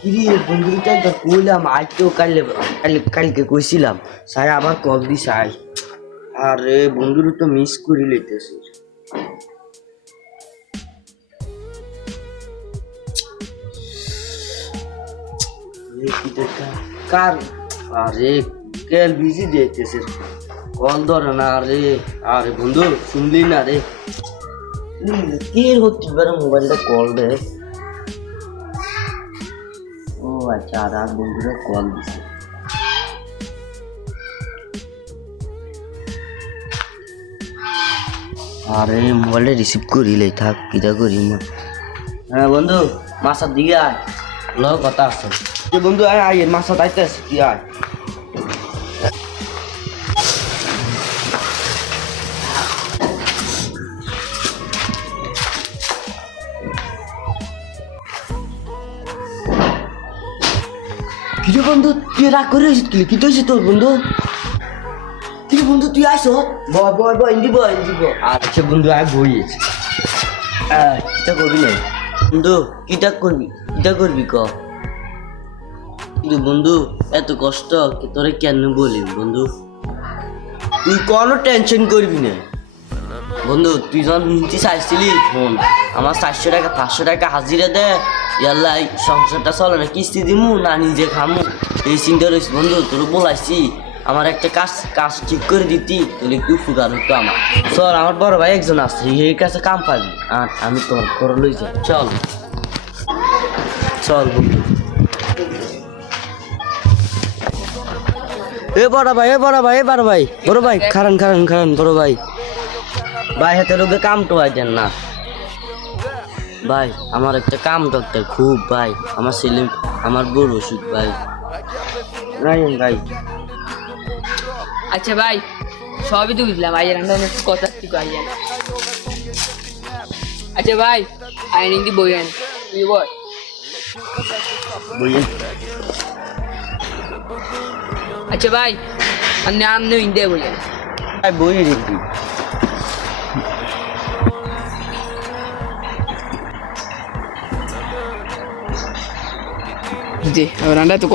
কিরে বন্ধুটা তো কইলাম আজ তো কালকে কইছিলাম স্যার আবার কল দিস আয়। আরে বন্ধুর তো মিস করি লইতেছে। কার আরে কেল বিজি যাইতেছে কল ধরে না। আরে আরে বন্ধু শুনলি না রে কে হচ্ছে এবারে মোবাইলটা কল রে। ও আচ্ছা আর আর বন্ধুরা কল দিছে। আরে মোবাইলটা রিসিভ করিলেই থাক কিটা করি মা। হ্যাঁ বন্ধু মাছার দিকে আয় ল কথা আছে যে বন্ধু আয় আয় মাছা তাইতে আছে কি আয়। কিরে বন্ধু তুই রাগ করে এসেছিলি কি তুই তোর বন্ধু কিরে বন্ধু তুই আইসো বয় বয় বয় ইন্দি বয় ইন্দি বয়। আচ্ছা বন্ধু আয় বইয়েছে কিটা করবি না বন্ধু কিটা করবি ক। কিন্তু বন্ধু এত কষ্ট তোরে কেন বলি বন্ধু তুই কোনো টেনশন করবি না বন্ধু। তুই যখন নিতে চাইছিলি ফোন আমার 400 টাকা 500 টাকা হাজিরা দে ইয়াল্লা সংসারটা চলে না কিস্তি দিমু না নিজে খামু এই চিন্তা রয়েছে বন্ধু। তোর বলাইছি আমার একটা কাজ ঠিক করে দিতি তোর একটু উপকার হতো আমার। চল আমার বড় ভাই একজন আছে এই কাছে কাম পাবি আর আমি তোর লই যাই চল চল বন্ধু। এ বড় ভাই খারান বড় ভাই হাতে লোকে কাম তো দেন না ভাই। আমার একটা কাম দরকার খুব ভাই। আমার ছেলে আমার বড় ওষুধ ভাই রাইন ভাই। আচ্ছা ভাই সবই তো বুঝলাম আইয়ার আমরা কথা ঠিক আইয়ার। আচ্ছা ভাই আইন দি বই আন তুই বল বই আচ্ছা ভাই আপনি আমনে ইন্দে বই আন ভাই বই রেখি জি রান্না তো